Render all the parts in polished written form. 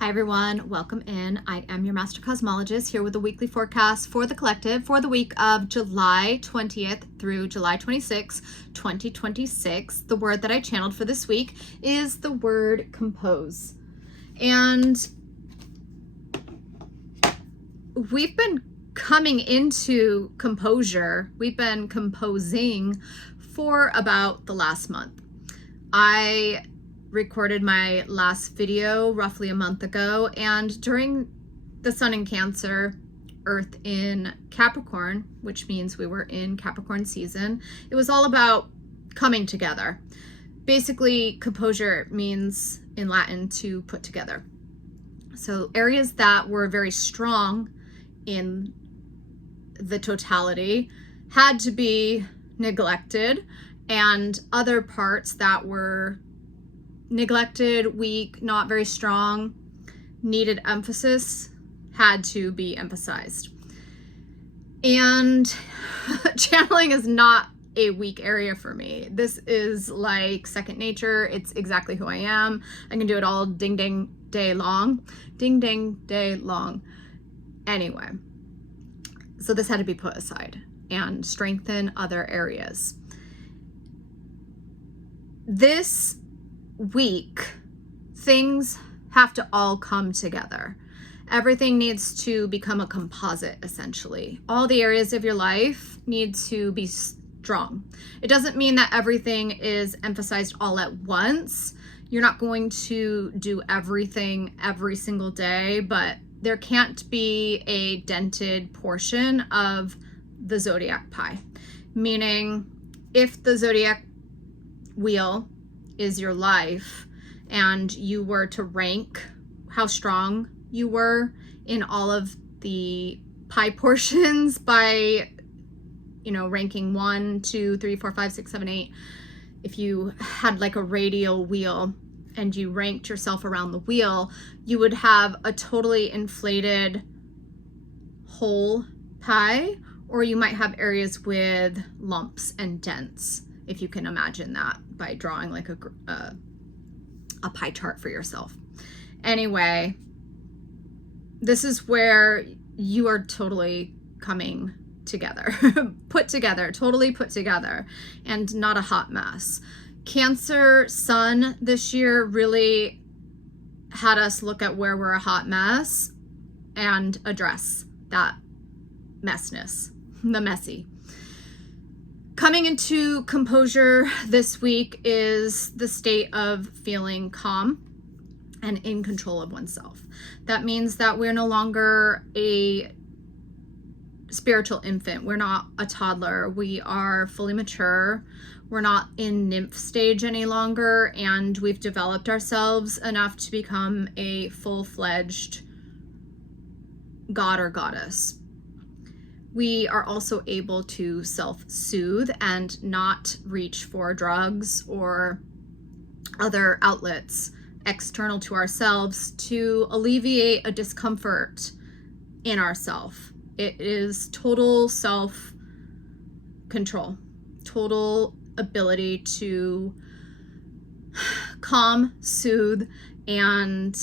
Hi everyone, welcome in. I am your Master Cosmologist here with the weekly forecast for the collective for the week of July 20th through July 26th, 2026. The word that I channeled for this week is the word compose. And we've been coming into composure. We've been composing for about the last month. I recorded my last video roughly a month ago, and during the Sun in Cancer, Earth in Capricorn, which means we were in Capricorn season, it was all about coming together. Basically, composure means in Latin to put together. So areas that were very strong in the totality had to be neglected, and other parts that were neglected, weak, not very strong, needed emphasis, had to be emphasized. And channeling is not a weak area for me. This is like second nature. It's exactly who I am. I can do it all ding ding day long. Ding ding day long. Anyway, so this had to be put aside and strengthen other areas. This week, things have to all come together. Everything needs to become a composite, essentially. All the areas of your life need to be strong. It doesn't mean that everything is emphasized all at once. You're not going to do everything every single day, but there can't be a dented portion of the zodiac pie. Meaning, if the zodiac wheel is your life and you were to rank how strong you were in all of the pie portions by, ranking 1, 2, 3, 4, 5, 6, 7, 8. If you had like a radial wheel and you ranked yourself around the wheel, you would have a totally inflated whole pie, or you might have areas with lumps and dents, if you can imagine that by drawing like a pie chart for yourself. Anyway, this is where you are totally coming together, totally put together, and not a hot mess. Cancer Sun this year really had us look at where we're a hot mess and address that messness, the messy. Coming into composure this week is the state of feeling calm and in control of oneself. That means that we're no longer a spiritual infant. We're not a toddler. We are fully mature. We're not in nymph stage any longer, and we've developed ourselves enough to become a full-fledged god or goddess. We are also able to self-soothe and not reach for drugs or other outlets external to ourselves to alleviate a discomfort in ourselves. It is total self-control, total ability to calm, soothe, and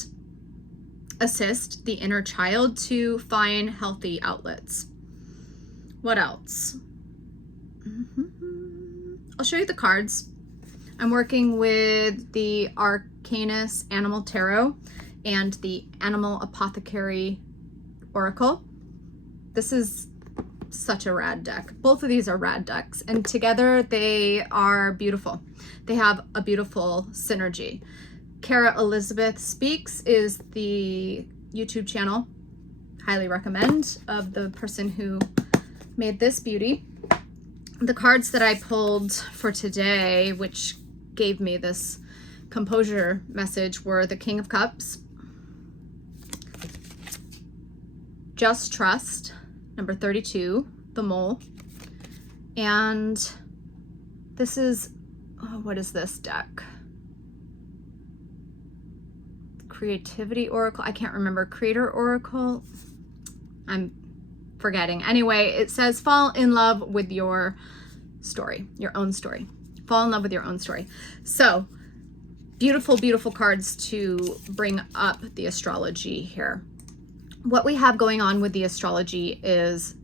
assist the inner child to find healthy outlets. What else? I'll show you the cards. I'm working with the Arcanus Animal Tarot and the Animal Apothecary Oracle. This is such a rad deck. Both of these are rad decks, and together they are beautiful. They have a beautiful synergy. Kara Elizabeth Speaks is the YouTube channel, highly recommend, of the person who made this beauty. The cards that I pulled for today, which gave me this composure message, were the King of Cups, Just Trust, number 32, the Mole, and this is, what is this deck? Creativity Oracle. I can't remember. Creator Oracle. I'm forgetting. Anyway, it says fall in love with your story, your own story. Fall in love with your own story. So beautiful, beautiful cards to bring up the astrology here. What we have going on with the astrology is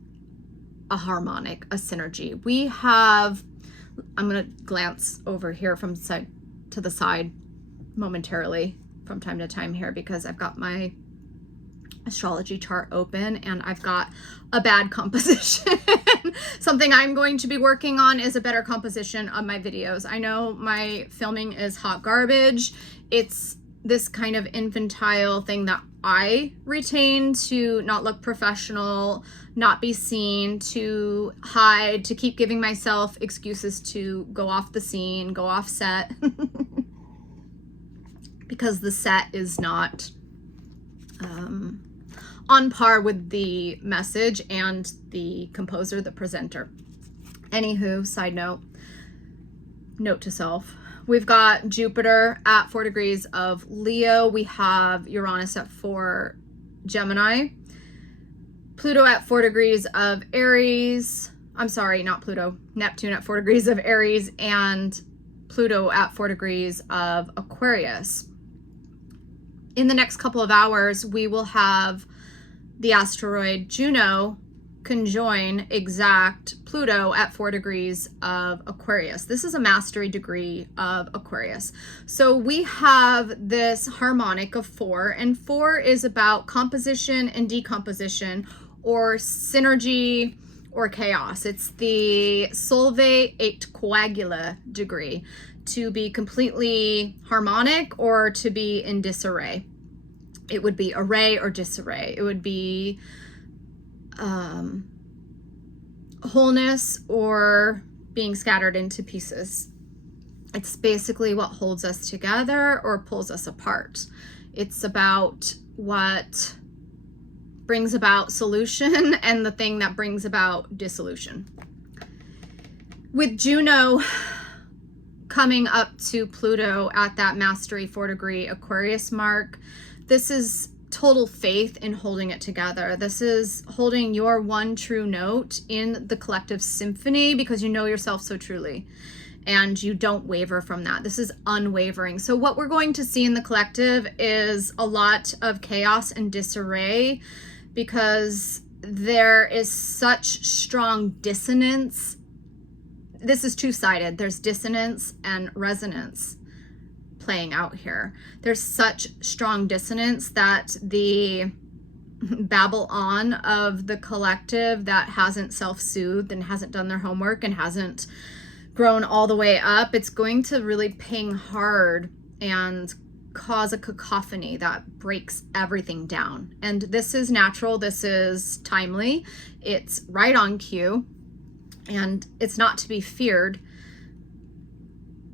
a harmonic, a synergy. We have, I'm going to glance over here from side to the side momentarily from time to time here, because I've got my astrology chart open and I've got a bad composition. Something I'm going to be working on is a better composition of my videos. I know my filming is hot garbage. It's this kind of infantile thing that I retain to not look professional, not be seen, to hide, to keep giving myself excuses to go off the scene, go off set, because the set is not on par with the message and the composer, the presenter. Anywho, side note, note to self. We've got Jupiter at 4 degrees of Leo. We have Uranus at 4 Gemini. Pluto at 4 degrees of Aries. I'm sorry, not Pluto. Neptune at 4 degrees of Aries, and Pluto at 4 degrees of Aquarius. In the next couple of hours, we will have the asteroid Juno conjoin exact Pluto at 4 degrees of Aquarius. This is a mastery degree of Aquarius. So we have this harmonic of 4, and 4 is about composition and decomposition, or synergy, or chaos. It's the Solve et Coagula degree, to be completely harmonic or to be in disarray. It would be array or disarray. It would be wholeness or being scattered into pieces. It's basically what holds us together or pulls us apart. It's about what brings about solution and the thing that brings about dissolution. With Juno coming up to Pluto at that mastery 4 degree Aquarius mark, this is total faith in holding it together. This is holding your one true note in the collective symphony, because you know yourself so truly and you don't waver from that. This is unwavering. So what we're going to see in the collective is a lot of chaos and disarray, because there is such strong dissonance. This is two-sided. There's dissonance and resonance playing out here. There's such strong dissonance that the babble on of the collective that hasn't self-soothed and hasn't done their homework and hasn't grown all the way up, it's going to really ping hard and cause a cacophony that breaks everything down. And this is natural. This is timely. It's right on cue, and it's not to be feared,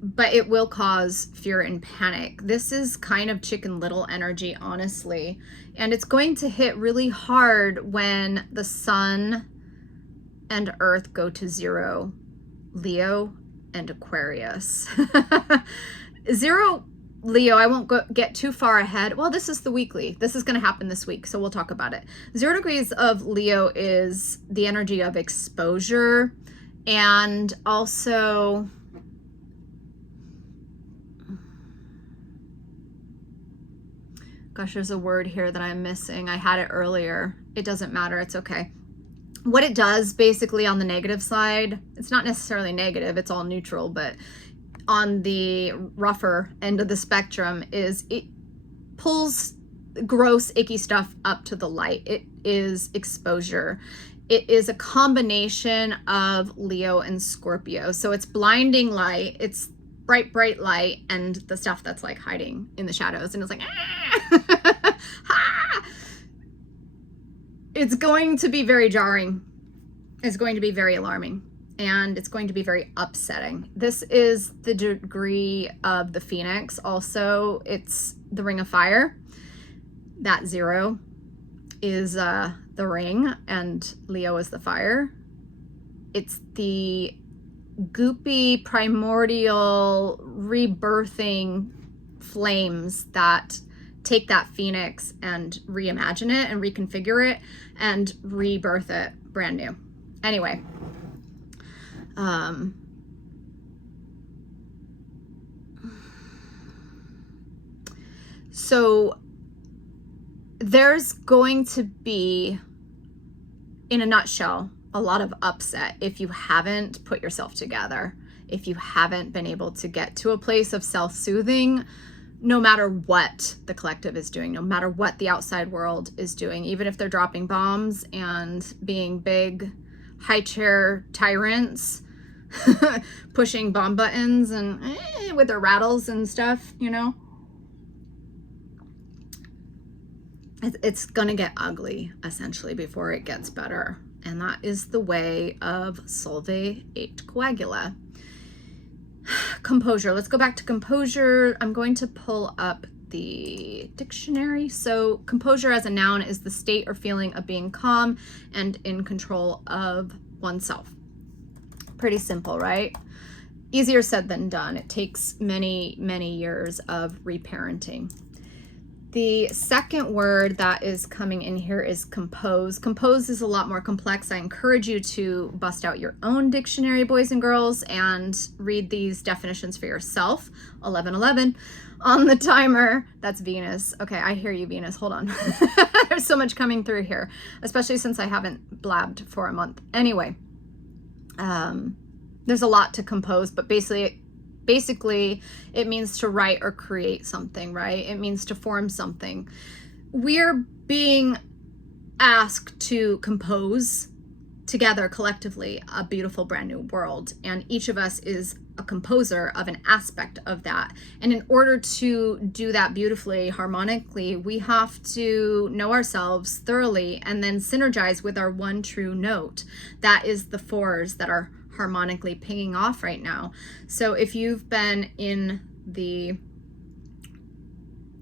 but it will cause fear and panic. This is kind of Chicken Little energy, honestly. And it's going to hit really hard when the sun and earth go to 0, Leo and Aquarius. 0 Leo, I won't get too far ahead. Well, this is the weekly. This is going to happen this week, so we'll talk about it. 0 degrees of Leo is the energy of exposure, and also gosh, there's a word here that I'm missing. I had it earlier. It doesn't matter. It's okay. What it does basically on the negative side, it's not necessarily negative, it's all neutral, but on the rougher end of the spectrum is it pulls gross, icky stuff up to the light. It is exposure. It is a combination of Leo and Scorpio. So it's blinding light. It's bright, bright light, and the stuff that's like hiding in the shadows, and it's like, ah! Ha! It's going to be very jarring. It's going to be very alarming, and it's going to be very upsetting. This is the degree of the Phoenix. Also, it's the Ring of Fire. That 0 is the ring, and Leo is the fire. It's the goopy, primordial, rebirthing flames that take that phoenix and reimagine it and reconfigure it and rebirth it brand new. Anyway, So there's going to be, in a nutshell, a lot of upset if you haven't put yourself together, if you haven't been able to get to a place of self-soothing, no matter what the collective is doing, no matter what the outside world is doing, even if they're dropping bombs and being big high chair tyrants, pushing bomb buttons and with their rattles and stuff, you know. It's gonna get ugly essentially before it gets better, and that is the way of Solve et Coagula. Composure. Let's go back to composure. I'm going to pull up the dictionary. So composure as a noun is the state or feeling of being calm and in control of oneself. Pretty simple, right? Easier said than done. It takes many, many years of reparenting. The second word that is coming in here is compose. Compose is a lot more complex. I encourage you to bust out your own dictionary, boys and girls, and read these definitions for yourself. 11:11 on the timer. That's Venus. Okay, I hear you, Venus. Hold on. There's so much coming through here, especially since I haven't blabbed for a month. Anyway, there's a lot to compose, but basically it means to write or create something, right? It means to form something. We're being asked to compose together collectively a beautiful brand new world, and each of us is a composer of an aspect of that. And in order to do that beautifully, harmonically, we have to know ourselves thoroughly and then synergize with our one true note. That is the fours that are harmonically pinging off right now. So if you've been in the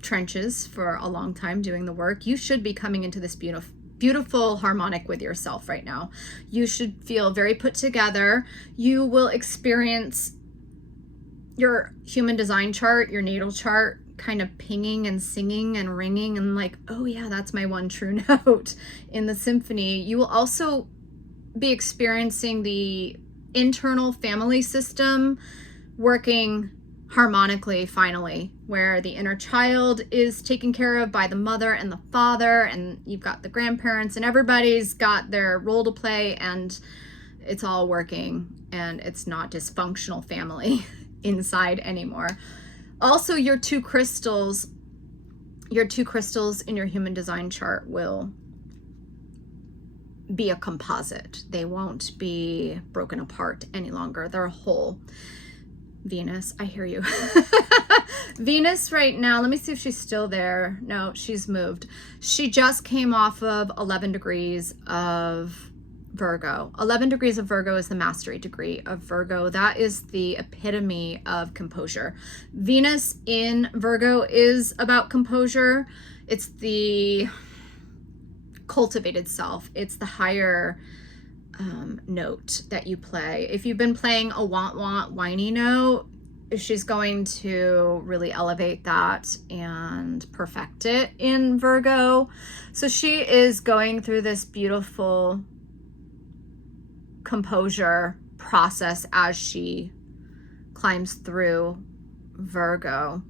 trenches for a long time doing the work, you should be coming into this beautiful harmonic with yourself right now. You should feel very put together. You will experience your human design chart, your natal chart, kind of pinging and singing and ringing and like, oh yeah, that's my one true note in the symphony. You will also be experiencing the internal family system working harmonically finally, where the inner child is taken care of by the mother and the father, and you've got the grandparents, and everybody's got their role to play, and it's all working, and it's not dysfunctional family inside anymore. Also, your two crystals in your human design chart will be a composite. They won't be broken apart any longer. They're a whole. Venus, I hear you. Venus right now, let me see if she's still there. No, she's moved. She just came off of 11 degrees of Virgo. 11 degrees of Virgo is the mastery degree of Virgo. That is the epitome of composure. Venus in Virgo is about composure. It's the cultivated self. It's the higher note that you play. If you've been playing a whiny note, she's going to really elevate that and perfect it in Virgo. So she is going through this beautiful composure process as she climbs through Virgo.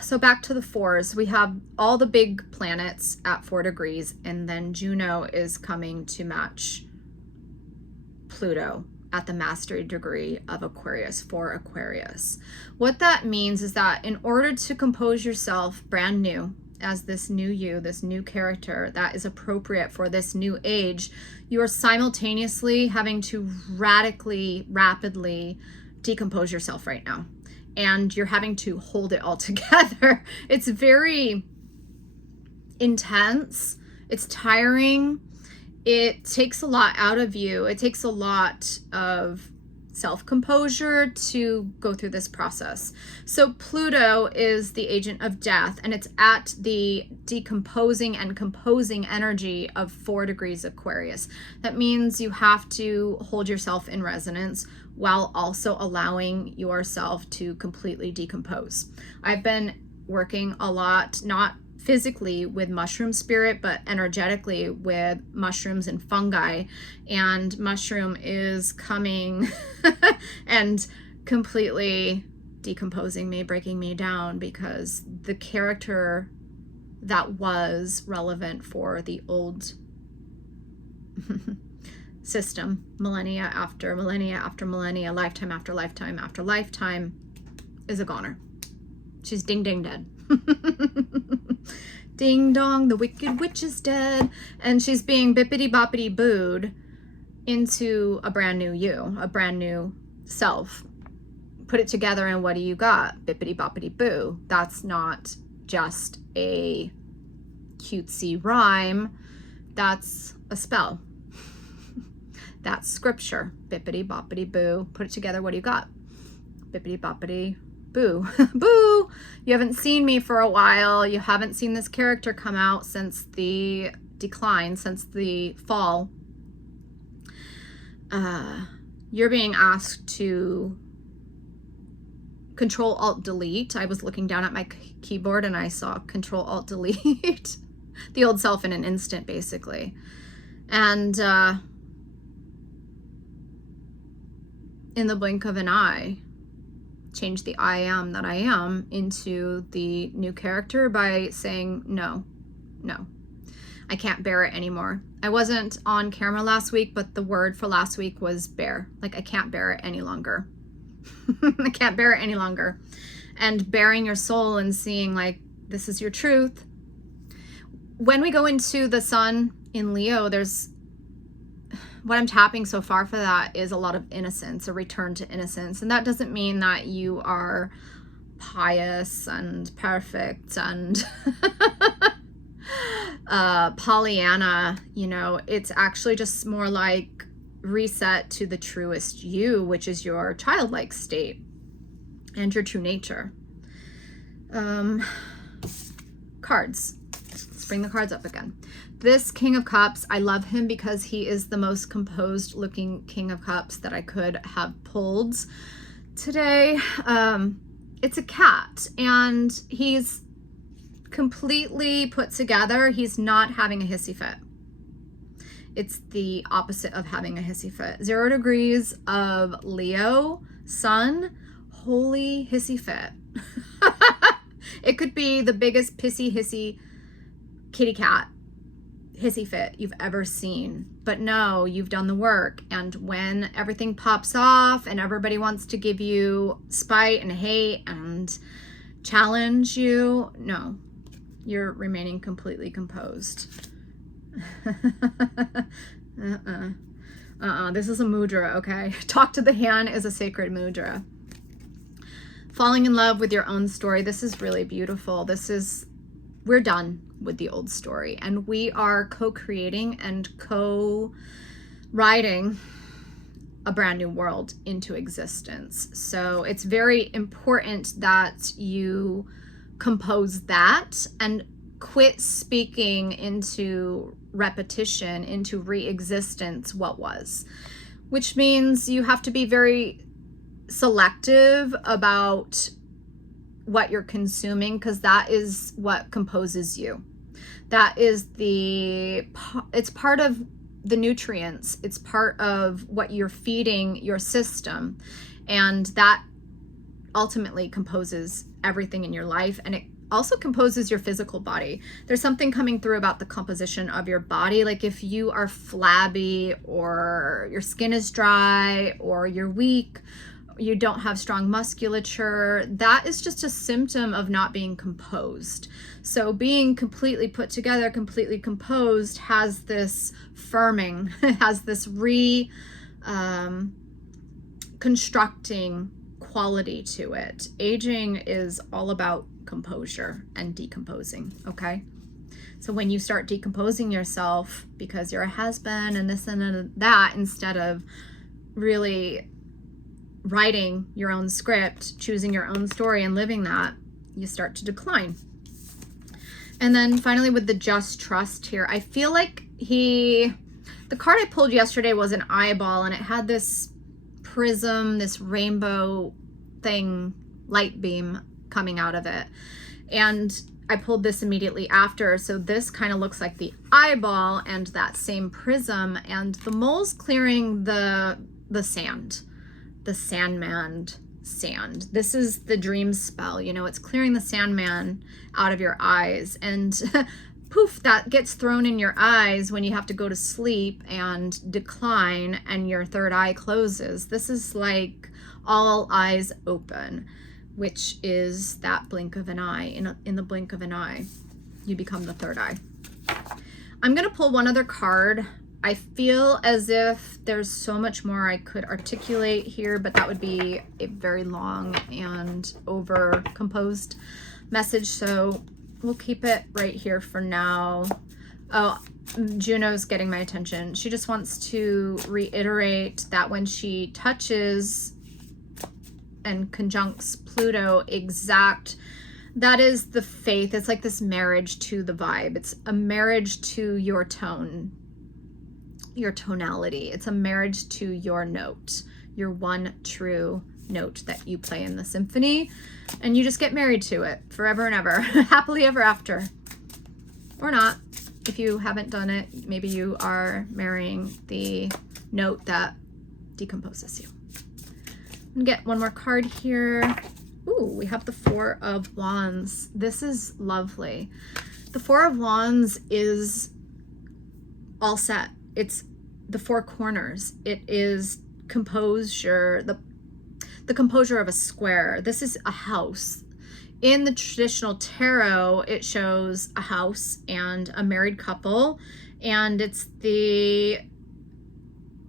So back to the fours, we have all the big planets at 4 degrees, and then Juno is coming to match Pluto at the mastery degree of Aquarius for Aquarius. What that means is that in order to compose yourself brand new as this new you, this new character that is appropriate for this new age, you are simultaneously having to rapidly decompose yourself right now. And you're having to hold it all together. It's very intense. It's tiring. It takes a lot out of you. It takes a lot of self-composure to go through this process. So Pluto is the agent of death, and it's at the decomposing and composing energy of 4 degrees Aquarius. That means you have to hold yourself in resonance while also allowing yourself to completely decompose. I've been working a lot, not physically with mushroom spirit, but energetically with mushrooms and fungi. And mushroom is coming and completely decomposing me, breaking me down, because the character that was relevant for the old system, millennia after millennia after millennia, lifetime after lifetime after lifetime, is a goner. She's ding ding dead. Ding dong, the wicked witch is dead. And she's being bippity boppity booed into a brand new you, a brand new self. Put it together and what do you got? Bippity boppity boo. That's not just a cutesy rhyme. That's a spell. That's scripture. Bippity boppity boo. Put it together, what do you got? Bippity boppity boo. Boo! You haven't seen me for a while. You haven't seen this character come out since the decline, since the fall. You're being asked to Control Alt Delete. I was looking down at my keyboard and I saw Control Alt Delete. The old self in an instant, basically. And in the blink of an eye, change the I am that I am into the new character by saying, no, I can't bear it anymore. I wasn't on camera last week, but the word for last week was bear. Like, I can't bear it any longer. I can't bear it any longer. And bearing your soul and seeing, like, this is your truth. When we go into the sun in Leo, there's what I'm tapping so far for that is a lot of innocence, a return to innocence. And that doesn't mean that you are pious and perfect and Pollyanna, you know. It's actually just more like reset to the truest you, which is your childlike state and your true nature. Cards. Let's bring the cards up again. This King of Cups, I love him because he is the most composed looking King of Cups that I could have pulled today. It's a cat and he's completely put together. He's not having a hissy fit. It's the opposite of having a hissy fit. 0 degrees of Leo, sun, holy hissy fit. It could be the biggest pissy hissy kitty cat hissy fit you've ever seen. But no, you've done the work. And when everything pops off and everybody wants to give you spite and hate and challenge you, no, you're remaining completely composed. This is a mudra, okay? Talk to the hand is a sacred mudra. Falling in love with your own story. This is really beautiful. We're done with the old story and we are co-creating and co-writing a brand new world into existence. So it's very important that you compose that and quit speaking into repetition, into re-existence what was, which means you have to be very selective about what you're consuming, because that is what composes you. That is it's part of the nutrients. It's part of what you're feeding your system. And that ultimately composes everything in your life. And it also composes your physical body. There's something coming through about the composition of your body. Like if you are flabby or your skin is dry or you're weak, you don't have strong musculature, that is just a symptom of not being composed. So being completely put together, completely composed has this firming, has this constructing quality to it. Aging is all about composure and decomposing, okay? So when you start decomposing yourself because you're a has-been and this and that, instead of really writing your own script, choosing your own story and living that, you start to decline. And then finally with the just trust here, I feel like the card I pulled yesterday was an eyeball and it had this prism, this rainbow thing, light beam coming out of it. And I pulled this immediately after. So this kind of looks like the eyeball and that same prism, and the mole's clearing the sand. The Sandman sand. This is the dream spell. You know, it's clearing the Sandman out of your eyes, and poof, that gets thrown in your eyes when you have to go to sleep and decline and your third eye closes. This is like all eyes open, which is that blink of an eye. In the blink of an eye, you become the third eye. I'm going to pull one other card. I feel as if there's so much more I could articulate here, but that would be a very long and over composed message. So we'll keep it right here for now. Oh, Juno's getting my attention. She just wants to reiterate that when she touches and conjuncts Pluto exact, that is the faith. It's like this marriage to the vibe. It's a marriage to your tone, your tonality. It's a marriage to your note, your one true note that you play in the symphony, and you just get married to it forever and ever, happily ever after. Or not. If you haven't done it, maybe you are marrying the note that decomposes you. And get one more card here. Ooh, we have the Four of Wands. This is lovely. The Four of Wands is all set. It's the four corners. It is composure, the composure of a square. This is a house. In the traditional tarot, it shows a house and a married couple, and it's the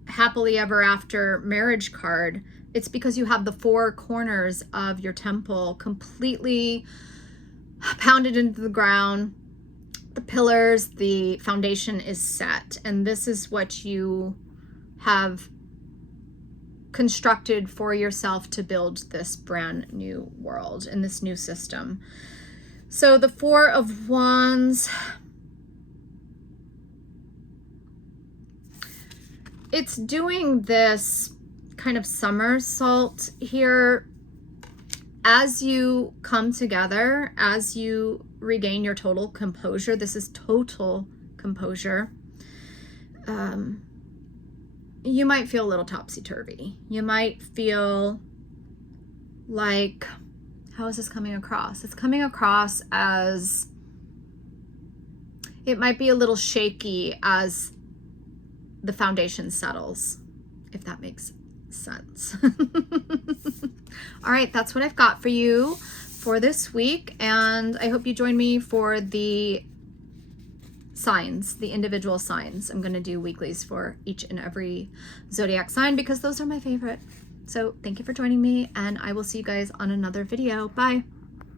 happily ever after marriage card. It's because you have the four corners of your temple completely pounded into the ground. The pillars, the foundation is set, and this is what you have constructed for yourself to build this brand new world and this new system. So the Four of Wands, it's doing this kind of somersault here as you come together, as you regain your total composure. This is total composure. You might feel a little topsy-turvy. You might feel like, how is this coming across? It's coming across as it might be a little shaky as the foundation settles, if that makes sense. All right, that's what I've got for you for this week, and I hope you join me for the signs, the individual signs. I'm going to do weeklies for each and every zodiac sign because those are my favorite. So thank you for joining me, and I will see you guys on another video. Bye.